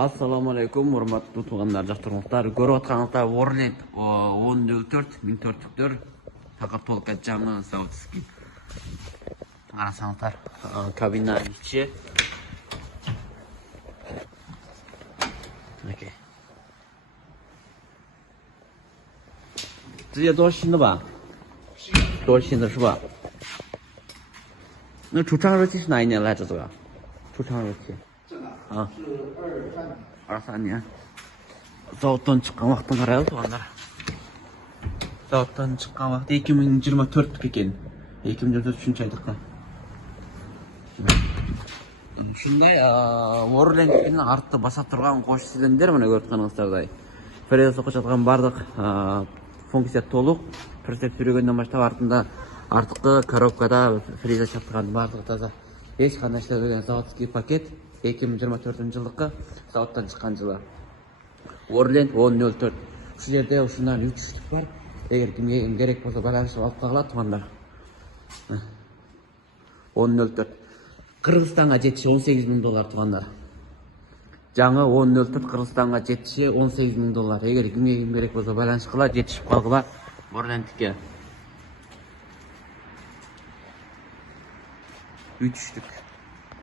Ассаламу алейкум, урматтуу туугандар, жактырмактар. Көрүп атканыңыздар Warland 1004 1400 такыр толка жаңы заводский. Карасаңыздар, кабина ичи. Окей. Здесь多新的吧？多新的是吧？那出厂日期是哪一年来着？这个出厂日期？아, 23년. Заводтан шыққан уақытын қарайық туғандар. Заводтан шыққан уақыт 2024 екен. 2024 айдыққа. Шындай, Warland'ның артты басап тұрған қош силиндер, міне көріп тұрғаныңыздардай. Фреза соққы жатқан бардық функция толық. Прицеп сүйрегеннен баштап артында артқы коробкада фреза шаптырған бардығы таза. Ешқандай ішлебеген заводский пакет. 2024 жылдыққа заводтан шыққан жылы. Warland 1004. Şu жерде ушундан 3 штук бар. Эгер кимге керек болсо байланышып алып калат тугандар. 1004. Кыргызстанга жетиши $18,000 тугандар. Жаңы 1004 Кыргызстанга жетиши $18,000. Эгер кимге керек болсо байланышып кала, жетишип калгыла Warland'ке. 3 штук.